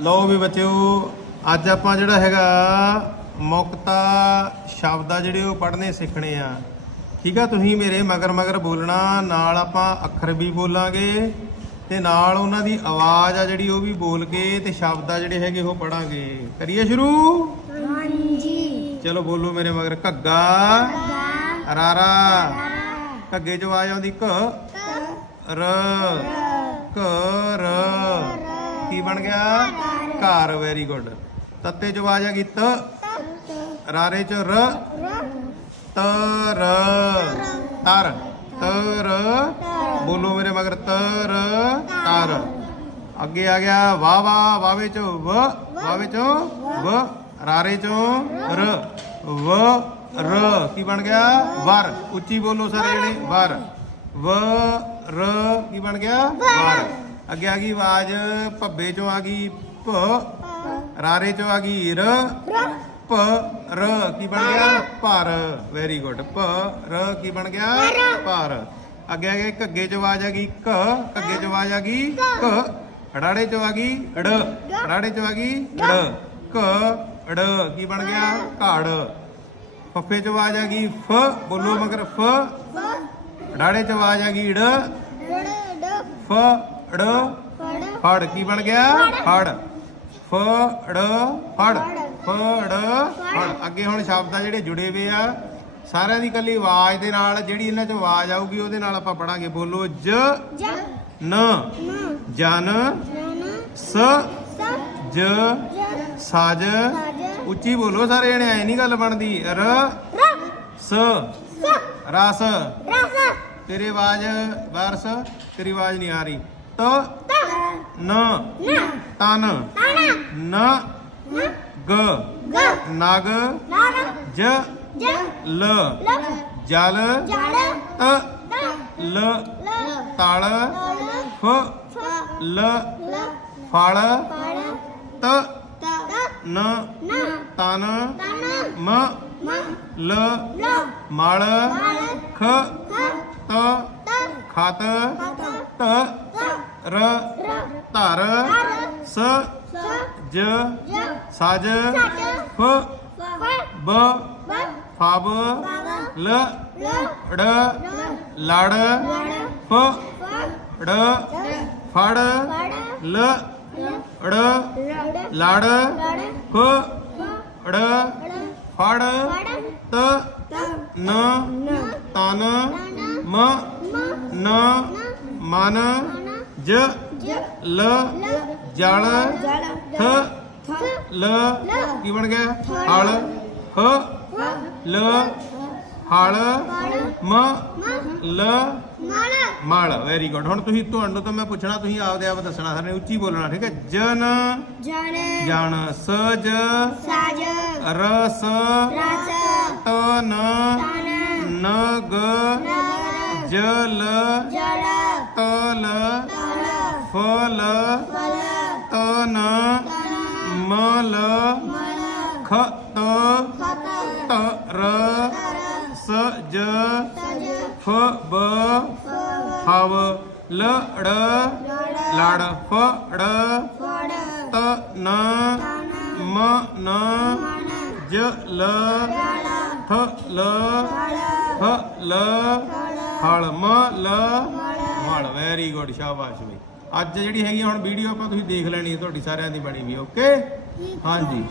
ਲਓ ਵੀ ਬੱਚਿਓ ਅੱਜ ਆਪਾਂ ਜਿਹੜਾ ਹੈਗਾ ਮੁਕਤਾ ਸ਼ਬਦ ਆ ਜਿਹੜੇ ਉਹ ਪੜ੍ਹਨੇ ਸਿੱਖਣੇ ਆ। ਠੀਕ ਆ ਤੁਸੀਂ ਮੇਰੇ ਮਗਰ ਮਗਰ ਬੋਲਣਾ ਨਾਲ ਆਪਾਂ ਅੱਖਰ ਵੀ ਬੋਲਾਂਗੇ ਤੇ ਨਾਲ ਉਹਨਾਂ ਦੀ ਆਵਾਜ਼ ਆ ਜਿਹੜੀ ਉਹ ਵੀ ਬੋਲ ਕੇ ਤੇ ਸ਼ਬਦ ਆ ਜਿਹੜੇ ਹੈਗੇ ਉਹ ਪੜਾਂਗੇ ਕਰੀਏ ਸ਼ੁਰੂ? ਹਾਂਜੀ। ਚਲੋ ਬੋਲੋ ਮੇਰੇ ਮਗਰ ਘੱਗਾ। ਰਾਰਾ। ਘੱਗੇ ਚ ਆਵਾਜ਼ ਆਉਂਦੀ ਘ ਰ। ਘਰ ਕੀ ਬਣ ਗਿਆ? ਘਰ ਵੈਰੀ ਗੁੱਡ ਤੱਤੇ ਚ ਆਵਾਜ਼ ਆ ਗਈ ਤ, ਰਾਰੇ ਚ ਰ ਤਰ ਤਰ ਤਰ ਬੋਲੋ ਮੇਰੇ ਮਗਰ ਤਰ ਤਰ। ਅੱਗੇ ਆ ਗਿਆ ਵਾ ਵਾ, ਵਾਵੇ ਚ ਵ, ਵਾਵੇ ਚ ਵ, ਰਾਰੇ ਚੋਂ ਰ, ਵ, ਰ। ਕੀ ਬਣ ਗਿਆ? ਵਰ। ਉੱਚੀ ਬੋਲੋ ਸਾਰੇ ਜਣੇ, ਵਰ। ਵ, ਰ, ਕੀ ਬਣ ਗਿਆ? ਵਰ। ਅੱਗੇ ਆ ਗਈ ਆਵਾਜ਼ ਭੱਬੇ ਚੋਂ ਆ ਗਈ ਭ ਰਾਰੇ ਚੋਂ ਆ ਗਈ ਰ ਪ ਰ ਕੀ ਬਣ ਗਿਆ? ਭਰ ਵੈਰੀ ਗੁੱਡ ਪ ਰ ਕੀ ਬਣ ਗਿਆ? ਭਰ। ਅੱਗੇ ਆ ਗਏ ਘੱਗੇ ਚ ਆਵਾਜ਼ ਆ ਗਈ ਕ ਘੱਗੇ ਚ ਆਵਾਜ਼ ਆ ਗਈ ਕ ਰਾੜੇ ਚ ਆ ਗਈ ੜ ਰਾੜੇ ਚ ਆ ਗਈ ੜ ਕ ੜ ਕੀ ਬਣ ਗਿਆ? ਘੜ। ਫੱਫੇ ਚ ਆਵਾਜ਼ ਆ ਗਈ ਫ ਬੋਲੋ ਮਗਰ ਫ। ਰਾੜੇ ਚ ਆਵਾਜ਼ ਆ ਗਈ ੜ। ਫ ੜ ਫੜ ਕੀ ਬਣ ਗਿਆ? ਫੜ। ਫੜ। ਫ ੜ ਫੜ। ਅੱਗੇ ਹੁਣ ਸ਼ਬਦ ਆ ਜਿਹੜੇ ਜੁੜੇ ਹੋਏ ਆ। ਸਾਰਿਆਂ ਦੀ ਕੱਲੀ ਆਵਾਜ਼ ਦੇ ਨਾਲ ਜਿਹੜੀ ਇਹਨਾਂ ਚ ਆਵਾਜ਼ ਆਊਗੀ ਉਹਦੇ ਨਾਲ ਆਪਾਂ ਪੜਾਂਗੇ। ਬੋਲੋ ਜ ਨ। ਜਨ ਸ ਜ ਸਜ। ਉੱਚੀ ਬੋਲੋ ਸਾਰੇ ਜਣੇ ਐ ਨਹੀਂ ਗੱਲ ਬਣਦੀ। ਰ ਸ ਰਸ। ਤੇਰੀ ਆਵਾਜ਼ ਵਾਰਸ ਤੇਰੀ ਆਵਾਜ਼ ਨਹੀਂ ਆ ਰਹੀ। ਤ ਨ ਤਨ ਨ ਗ ਨਗ ਜ ਲ ਜਲ ਤ ਲ ਤਲ ਫ ਲ ਫਲ ਤ ਨ ਤਨ ਮ ਲ ਮਲ ਖ ਤ ਖਤ ਤ ਰ, ਧਰ, ਸ, ਜ, ਸਜ ਫ ਬ, ਫਬ, ਲ, ੜ, ਲੜ ਫ ੜ, ਫੜ, ਲ, ੜ, ਲੜ ਫ ੜ, ਫੜ, ਤ, ਨ, ਤਨ, ਮ, ਨ, ਮਨ ਜ ਲ ਜਲ ਥ ਲ ਕੀ ਬਣ ਗਿਆ? ਹਲ ਹ ਲ ਹਲ ਮ ਲ ਮਲ। ਵੈਰੀ ਗੁੱਡ ਹੁਣ ਤੁਸੀਂ ਤੁਹਾਨੂੰ ਤੋਂ ਮੈਂ ਪੁੱਛਣਾ ਤੁਸੀਂ ਆਪਦੇ ਆਪ ਦੱਸਣਾ ਸਾਰੇ ਉੱਚੀ ਬੋਲਣਾ ਠੀਕ ਹੈ? ਜਨ। ਜਨ। ਜਨ ਸਜ। ਸਾਜ। ਰਸ। ਰਸ। ਤਨ। ਤਨ। ਨਗ। ਜਲ। ਜਲ। ਫਲ ਤਨ ਮਲ ਖਤ ਤਰ ਸਜ ਸਜ ਫ ਬ ਹਵ ਲੜ ਲੜ ਫੜ ਤ ਨ ਤਨ ਮ ਨ ਮਨ ਜਲ ਥ ਲ ਫ ਲ ਫਲ ਹਲ ਮ ਲ ਮਲ ਮਲ ਵੈਰੀ ਗੁੱਡ ਸ਼ਾਬਾਸ਼ ਬਈ। ਅੱਜ ਜਿਹੜੀ ਹੈਗੀ ਹੁਣ ਵੀਡੀਓ ਆਪਾਂ ਤੁਸੀਂ ਦੇਖ ਲੈਣੀ ਹੈ ਤੁਹਾਡੀ ਸਾਰਿਆਂ ਦੀ ਬਣੀ ਵੀ ਓਕੇ? ਹਾਂਜੀ।